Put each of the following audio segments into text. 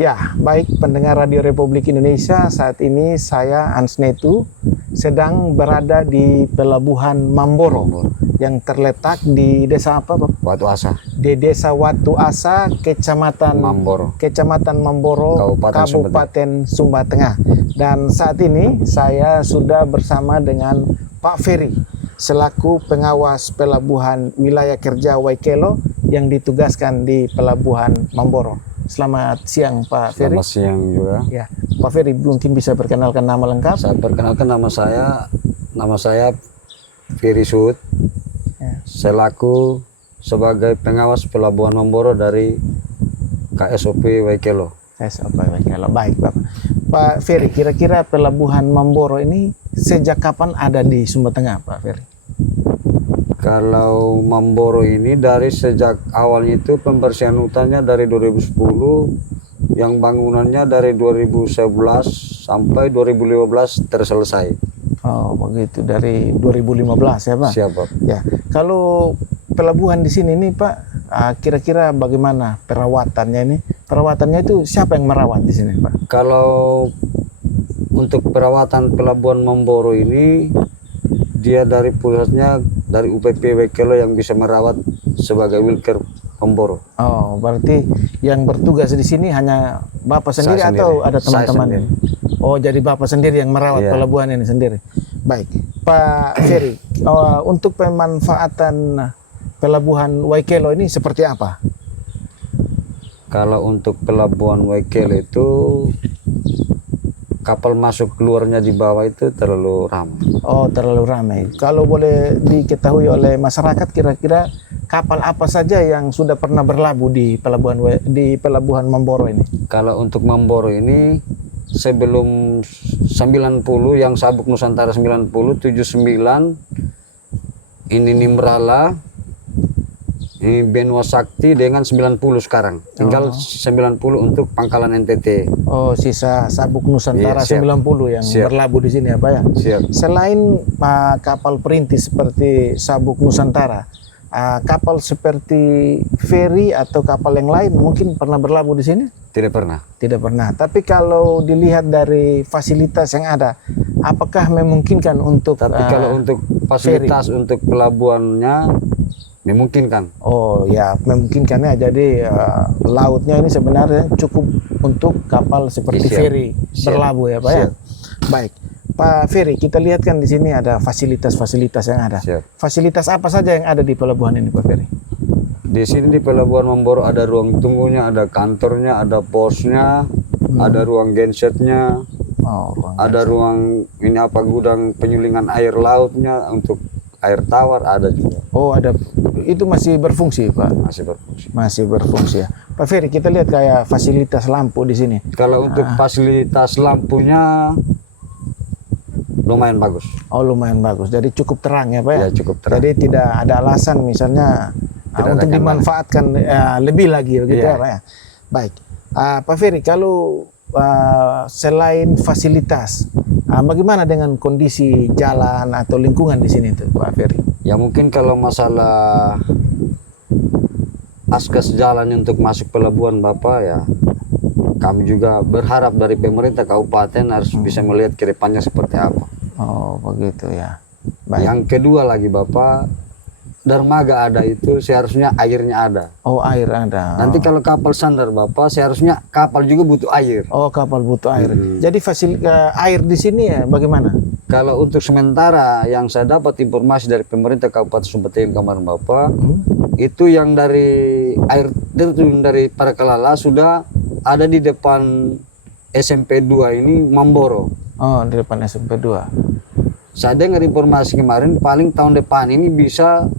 Ya, baik pendengar Radio Republik Indonesia, saat ini saya Ansnetu sedang berada di Pelabuhan Mamboro yang terletak di desa apa, Pak? Watu Asa. Di Desa Watu Asa, Kecamatan Mamboro, Kabupaten Sumba Tengah. Dan saat ini saya sudah bersama dengan Pak Ferry selaku pengawas Pelabuhan Wilayah Kerja Waikelo yang ditugaskan di Pelabuhan Mamboro. Selamat siang Pak Ferry. Selamat siang juga. Ya, Pak Ferry mungkin bisa perkenalkan nama lengkap. Saya perkenalkan nama saya Ferry Sud. Ya. Selaku sebagai pengawas Pelabuhan Mamboro dari KSOP Waikelo. KSOP Waikelo. Baik, Bapak. Pak Ferry, kira-kira Pelabuhan Mamboro ini sejak kapan ada di Sumba Tengah, Pak Ferry? Kalau Mamboro ini dari sejak awalnya itu pembersihan hutannya dari 2010, yang bangunannya dari 2011 sampai 2015 terselesai. Oh, begitu, dari 2015 ya, Pak? Siap, Pak. Ya, kalau pelabuhan di sini nih, Pak, kira-kira bagaimana perawatannya ini? Perawatannya itu siapa yang merawat di sini, Pak? Kalau untuk perawatan Pelabuhan Mamboro ini, dia dari pusatnya dari UPP Waikelo yang bisa merawat sebagai Wilker Mamboro. Oh, berarti yang bertugas di sini hanya Bapak sendiri atau ada teman-teman? Oh, jadi Bapak sendiri yang merawat pelabuhan ini sendiri. Baik, Pak Ferry, untuk pemanfaatan Pelabuhan Waikelo ini seperti apa? Kalau untuk Pelabuhan Waikelo itu kapal masuk keluarnya di bawah itu terlalu ramai. Oh, terlalu ramai. Kalau boleh diketahui oleh masyarakat, kira-kira kapal apa saja yang sudah pernah berlabuh di Pelabuhan Mamboro ini? Kalau untuk Mamboro ini sebelum 90 yang Sabuk Nusantara 90, 79 ini Nimrala, ini Benua Sakti dengan 90 sekarang. Tinggal 90 untuk Pangkalan NTT. Oh, sisa Sabuk Nusantara 90 yang berlabuh di sini ya, Pak ya? Siap. Selain kapal perintis seperti Sabuk Nusantara, kapal seperti ferry atau kapal yang lain mungkin pernah berlabuh di sini? Tidak pernah. Tidak pernah. Tapi kalau dilihat dari fasilitas yang ada, apakah memungkinkan untuk kalau untuk fasilitas ferry? Untuk pelabuhannya memungkinkan. Oh ya, memungkinkan ya. Jadi lautnya ini sebenarnya cukup untuk kapal seperti ferry berlabuh ya, Pak ya. Baik, Pak Ferry, kita lihat kan di sini ada fasilitas-fasilitas yang ada. Fasilitas apa saja yang ada di pelabuhan ini, Pak Ferry? Di sini di Pelabuhan Mamboro ada ruang tunggunya, ada kantornya, ada posnya, ada ruang gensetnya, ada ruang ini apa gudang penyulingan air lautnya untuk air tawar ada juga. Oh, ada. Itu masih berfungsi, Pak? Masih berfungsi. Masih berfungsi ya. Pak Ferry, kita lihat kayak fasilitas lampu di sini. Kalau untuk fasilitas lampunya lumayan bagus. Oh, lumayan bagus. Jadi cukup terang ya, Pak ya? Ya, cukup terang. Jadi tidak ada alasan misalnya untuk dimanfaatkan lebih lagi begitu ya, Pak ya? Baik. Pak Ferry, kalau selain fasilitas, bagaimana dengan kondisi jalan atau lingkungan di sini tuh, Pak Ferry? Ya mungkin kalau masalah akses jalan untuk masuk pelabuhan Bapak ya, kami juga berharap dari pemerintah kabupaten harus bisa melihat ke depannya seperti apa. Oh, begitu ya. Baik. Yang kedua lagi Bapak, dermaga ada itu seharusnya airnya ada. Oh, air ada. Nanti kalau kapal sandar Bapak, seharusnya kapal juga butuh air. Oh, kapal butuh air. Jadi air di sini ya bagaimana? Kalau untuk sementara yang saya dapat informasi dari pemerintah Kabupaten Sumba Tengah kemarin Bapak, itu yang dari air terjun dari Parakalala sudah ada di depan SMP 2 ini Mamboro. Oh, di depan SMP 2. Saya dengar informasi kemarin paling tahun depan ini bisa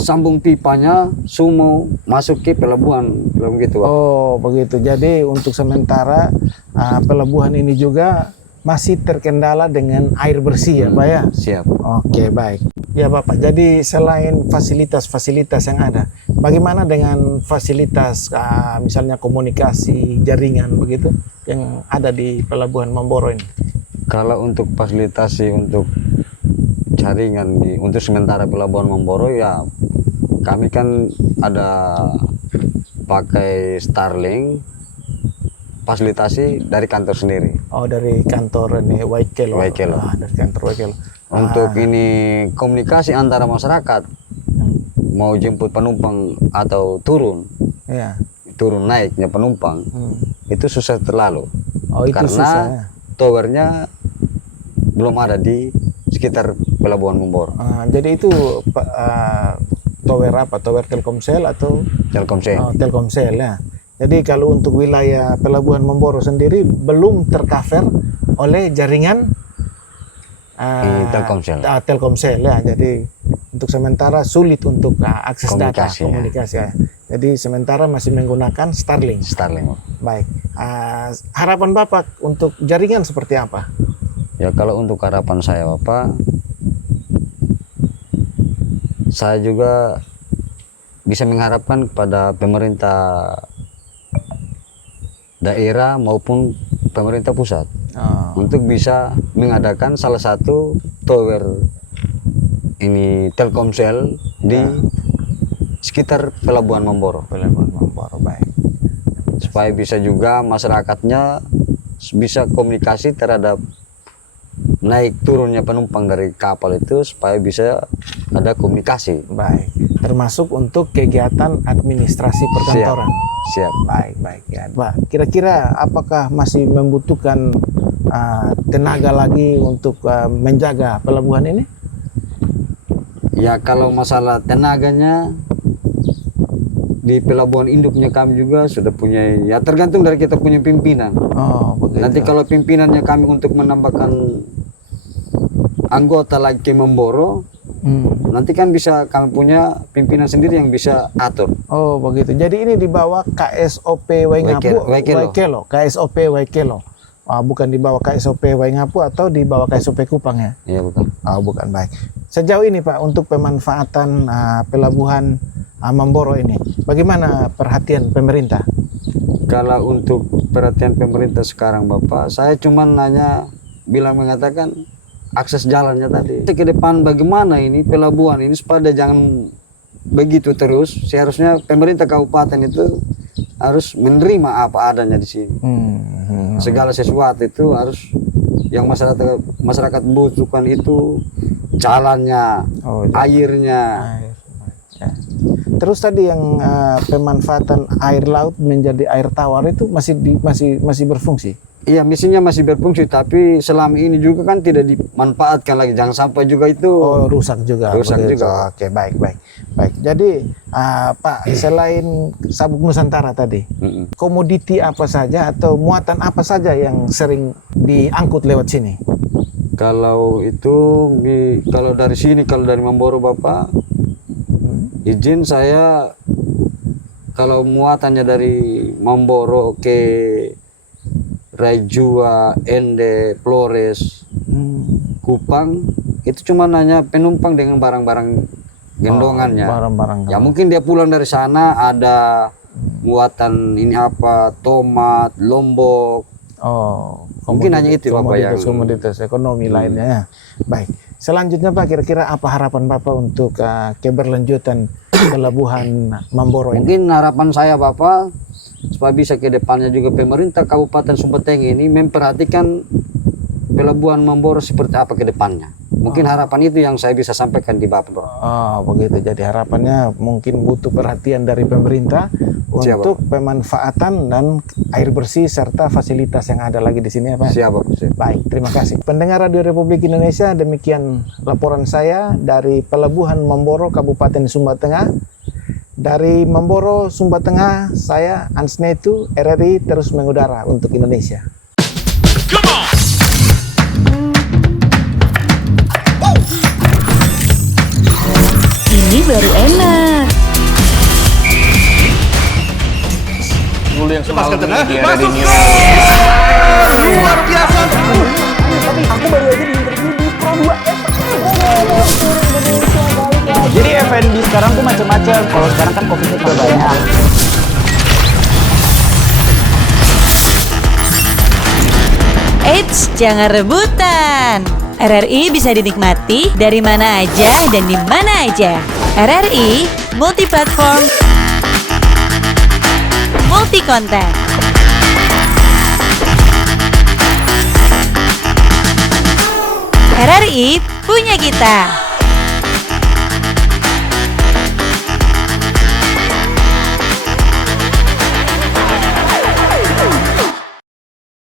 sambung pipanya semua masuk ke pelabuhan gitu, Pak. Oh, begitu. Jadi untuk sementara pelabuhan ini juga masih terkendala dengan air bersih ya, Pak ya? Siap. Oke, baik. Ya, Bapak. Jadi selain fasilitas-fasilitas yang ada, bagaimana dengan fasilitas misalnya komunikasi, jaringan begitu yang ada di Pelabuhan Mamboro ini? Kalau untuk fasilitasi untuk jaringan untuk sementara Pelabuhan Mamboro ya, kami kan ada pakai Starlink fasilitasi dari kantor sendiri. Oh, dari kantor ini Waikelo. Waikelo. Dari kantor Waikelo. Untuk ini komunikasi antara masyarakat mau jemput penumpang atau turun Ya. naiknya penumpang itu susah terlalu. Oh, itu karena susah, ya. towernya belum ada di sekitar Pelabuhan Memboro. Jadi itu tower apa? Tower Telkomsel atau Telkomsel. Telkomsel ya. Jadi kalau untuk wilayah Pelabuhan Memboro sendiri belum tercover oleh jaringan Telkomsel. Telkomsel ya. Jadi untuk sementara sulit untuk akses data Komunikasi, komunikasi ya. Jadi sementara masih menggunakan Starlink. Starlink. Baik. Harapan Bapak untuk jaringan seperti apa? Ya kalau untuk harapan saya Bapak, saya juga bisa mengharapkan kepada pemerintah daerah maupun pemerintah pusat untuk bisa mengadakan salah satu tower ini Telkomsel di sekitar Pelabuhan Memboro. Pelabuhan Memboro, baik. Supaya bisa juga masyarakatnya bisa komunikasi terhadap naik turunnya penumpang dari kapal itu supaya bisa ada komunikasi. Baik. Termasuk untuk kegiatan administrasi perkantoran. Siap. Baik ya. Pak, kira-kira apakah masih membutuhkan tenaga lagi untuk menjaga pelabuhan ini? Ya kalau masalah tenaganya di pelabuhan induknya kami juga sudah punya, ya tergantung dari kita punya pimpinan. Oh, begitu. Nanti kalau pimpinannya kami untuk menambahkan anggota lagi ke Memboro, nanti kan bisa kami punya pimpinan sendiri yang bisa atur. Oh, begitu. Jadi ini di bawah KSOP Waingapu, Waikelo. KSOP Waikelo. Bukan di bawah KSOP Waingapu atau di bawah KSOP Kupang ya? Iya bukan. Oh, bukan. Baik. Sejauh ini Pak, untuk pemanfaatan pelabuhan Memboro ini, bagaimana perhatian pemerintah? Kalau untuk perhatian pemerintah sekarang Bapak, saya cuma mengatakan akses jalannya tadi. Ke depan bagaimana ini pelabuhan ini supaya jangan begitu terus. Seharusnya pemerintah kabupaten itu harus menerima apa adanya di sini. Segala sesuatu itu harus yang masyarakat butuhkan itu jalannya, airnya. Ya. Terus tadi yang pemanfaatan air laut menjadi air tawar itu masih berfungsi? Iya, mesinnya masih berfungsi, tapi selama ini juga kan tidak dimanfaatkan lagi. Jangan sampai juga itu rusak juga. Rusak juga. Oke, baik. Jadi Pak, selain sabuk Nusantara tadi, komoditi apa saja atau muatan apa saja yang sering diangkut lewat sini? Kalau dari sini, kalau dari Memboro Bapak, izin saya kalau muatannya dari Memboro ke Raijua, Ende, Flores, Kupang, itu cuma hanya penumpang dengan barang-barang gendongannya. Ya mungkin dia pulang dari sana ada muatan ini apa, tomat, lombok. Mungkin hanya itu Bapak yang komoditas ekonomi lainnya. Baik. Selanjutnya Pak, kira-kira apa harapan Bapak untuk keberlanjutan pelabuhan Memboro ini? Mungkin harapan saya Bapak supaya bisa ke depannya juga pemerintah Kabupaten Sumbeteng ini memperhatikan pelabuhan Memboro seperti apa ke depannya. Mungkin harapan itu yang saya bisa sampaikan di Bapak. Begitu. Jadi harapannya mungkin butuh perhatian dari pemerintah untuk pemanfaatan dan air bersih serta fasilitas yang ada lagi di sini ya Pak. Siap Bapak. Baik, terima kasih. Pendengar Radio Republik Indonesia, demikian laporan saya dari Pelabuhan Memboro Kabupaten Sumba Tengah. Dari Memboro, Sumba Tengah, saya Ansnetu, RRI terus mengudara untuk Indonesia. Ini baru enak. Dulu yang semalam di RRI News. Luar biasa. Tapi aku baru aja diinterview di Pro 2. Jadi F&B sekarang tuh macam-macam. Kalau sekarang kan coffee-nya juga banyak. Eits, jangan rebutan. RRI bisa dinikmati dari mana aja dan di mana aja. RRI multi platform, multi konten. RRI punya kita.